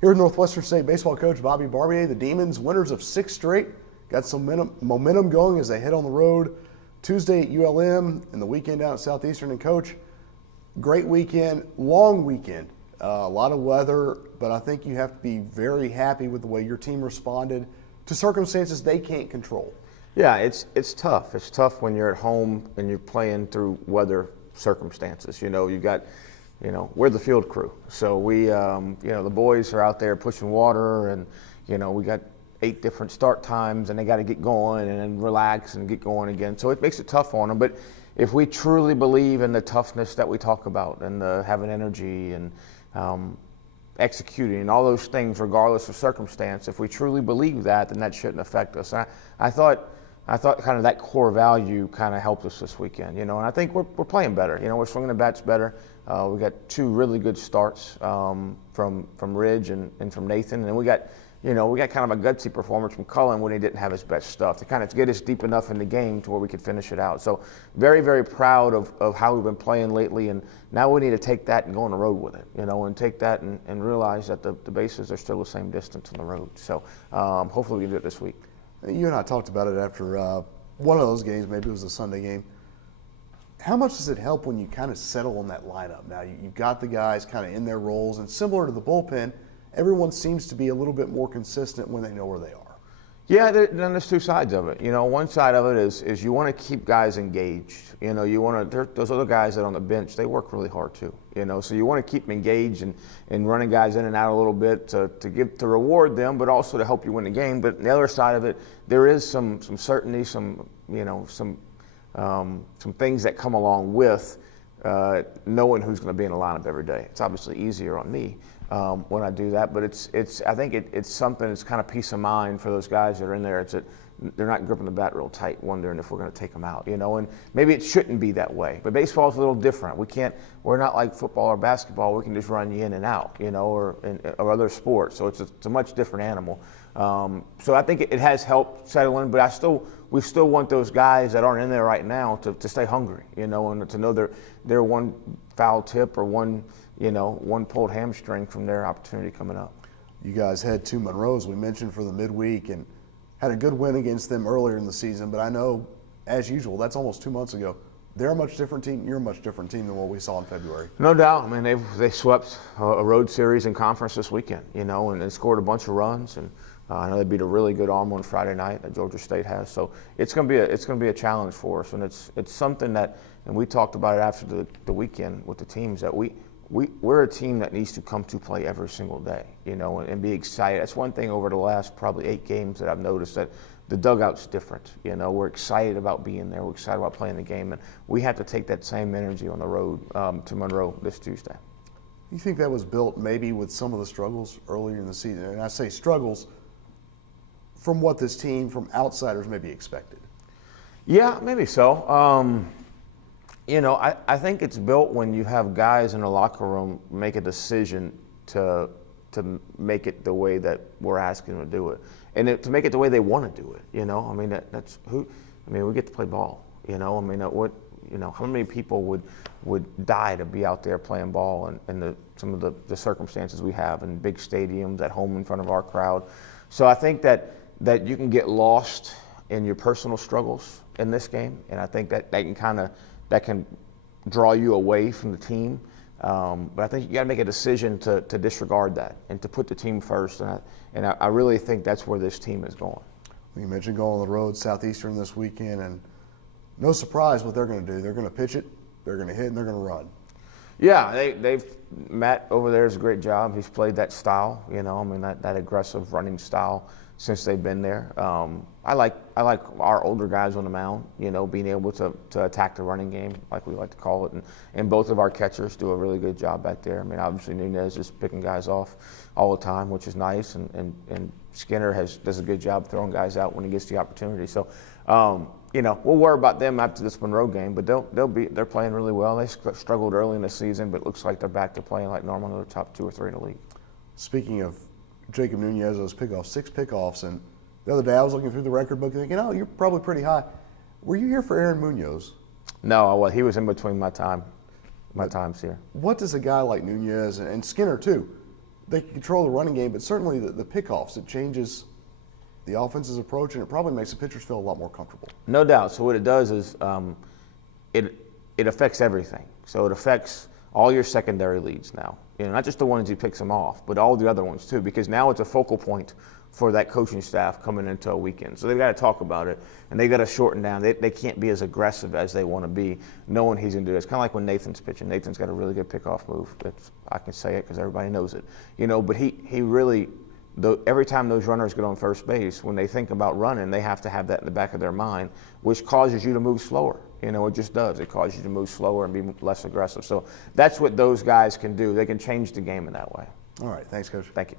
Here, Northwestern State baseball coach Bobby Barbier, the Demons, winners of 6 straight, got some momentum going as they head on the road Tuesday at ULM and the weekend out at Southeastern. And coach, great weekend, long weekend, a lot of weather, but I think you have to be very happy with the way your team responded to circumstances they can't control. Yeah, it's tough. It's tough when you're at home and you're playing through weather circumstances. We're the field crew. So we, the boys are out there pushing water, and, we got 8 different start times, and they got to get going and then relax and get going again. So it makes it tough on them. But if we truly believe in the toughness that we talk about and having energy and executing and all those things regardless of circumstance, if we truly believe that, then that shouldn't affect us. I thought kind of that core value kind of helped us this weekend, and I think we're playing better. We're swinging the bats better. We got 2 really good starts from Ridge and from Nathan, and we got kind of a gutsy performance from Cullen when he didn't have his best stuff to kind of get us deep enough in the game to where we could finish it out. So very, very proud of how we've been playing lately, and now we need to take that and go on the road with it, and take that and realize that the bases are still the same distance on the road. So hopefully we can do it this week. You and I talked about it after one of those games, maybe it was a Sunday game. How much does it help when you kind of settle on that lineup? Now you've got the guys kind of in their roles, and similar to the bullpen, everyone seems to be a little bit more consistent when they know where they are. Yeah, then there's 2 sides of it. One side of it is you want to keep guys engaged. You want to. Those other guys that are on the bench, they work really hard too. So you want to keep them engaged and running guys in and out a little bit to reward them, but also to help you win the game. But the other side of it, there is some certainty, some things that come along with knowing who's going to be in the lineup every day. It's obviously easier on me when I do that, but I think it's something that's kind of peace of mind for those guys that are in there. They're not gripping the bat real tight, wondering if we're going to take them out, and maybe it shouldn't be that way. But baseball is a little different. We're not like football or basketball. We can just run you in and out, or other sports. So it's a much different animal. So I think it has helped settle in, but we still want those guys that aren't in there right now to stay hungry, and to know they're one foul tip or one pulled hamstring from their opportunity coming up. You guys had 2 Monroes we mentioned for the midweek and had a good win against them earlier in the season, but I know, as usual, that's almost 2 months ago. They're a much different team. You're a much different team than what we saw in February. No doubt. I mean, they swept a road series in conference this weekend, and they scored a bunch of runs. And I know they beat a really good arm on Friday night that Georgia State has. So it's going to be a challenge for us, and it's something that, and we talked about it after the weekend with the teams, that we're a team that needs to come to play every single day, and be excited. That's one thing over the last probably 8 games that I've noticed, that the dugout's different. We're excited about being there. We're excited about playing the game, and we have to take that same energy on the road to Monroe this Tuesday. You think that was built maybe with some of the struggles earlier in the season? And I say struggles from what this team, from outsiders, maybe expected. Yeah, maybe so. I think it's built when you have guys in the locker room make a decision to make it the way that we're asking them to do it, and to make it the way they want to do it. I mean, that's who. I mean, we get to play ball. How many people would die to be out there playing ball, and some of the circumstances we have in big stadiums, at home in front of our crowd. So I think that you can get lost in your personal struggles in this game, and I think that can draw you away from the team. But I think you got to make a decision to disregard that and to put the team first. And I really think that's where this team is going. You mentioned going on the road, Southeastern this weekend, and no surprise what they're going to do. They're going to pitch it, they're going to hit, and they're going to run. Yeah, Matt over there does a great job. He's played that style, that aggressive running style since they've been there. I like our older guys on the mound, being able to attack the running game, like we like to call it, and both of our catchers do a really good job back there. I mean, obviously Nunez is picking guys off all the time, which is nice, and Skinner does a good job throwing guys out when he gets the opportunity. So, we'll worry about them after this Monroe game, but they're playing really well. They struggled early in the season, but it looks like they're back to playing like normal. They're top 2 or 3 in the league. Speaking of Jacob Nunez, those pickoffs, 6 pickoffs, and the other day I was looking through the record book thinking, you're probably pretty high. Were you here for Aaron Munoz? No, he was in between my times here. What does a guy like Nunez and Skinner too, they can control the running game, but certainly the pickoffs, it changes the offense's approach, and it probably makes the pitchers feel a lot more comfortable. No doubt. So what it does is it affects everything. So it affects all your secondary leads now. You know, not just the ones he picks them off, but all the other ones too, because now it's a focal point for that coaching staff coming into a weekend. So they've got to talk about it, and they've got to shorten down. They can't be as aggressive as they want to be, knowing he's going to do it. It's kind of like when Nathan's pitching. Nathan's got a really good pickoff move. I can say it because everybody knows it. You know, but he really, every time those runners get on first base, when they think about running, they have to have that in the back of their mind, which causes you to move slower. You know, it just does. It causes you to move slower and be less aggressive. So that's what those guys can do. They can change the game in that way. All right. Thanks, Coach. Thank you.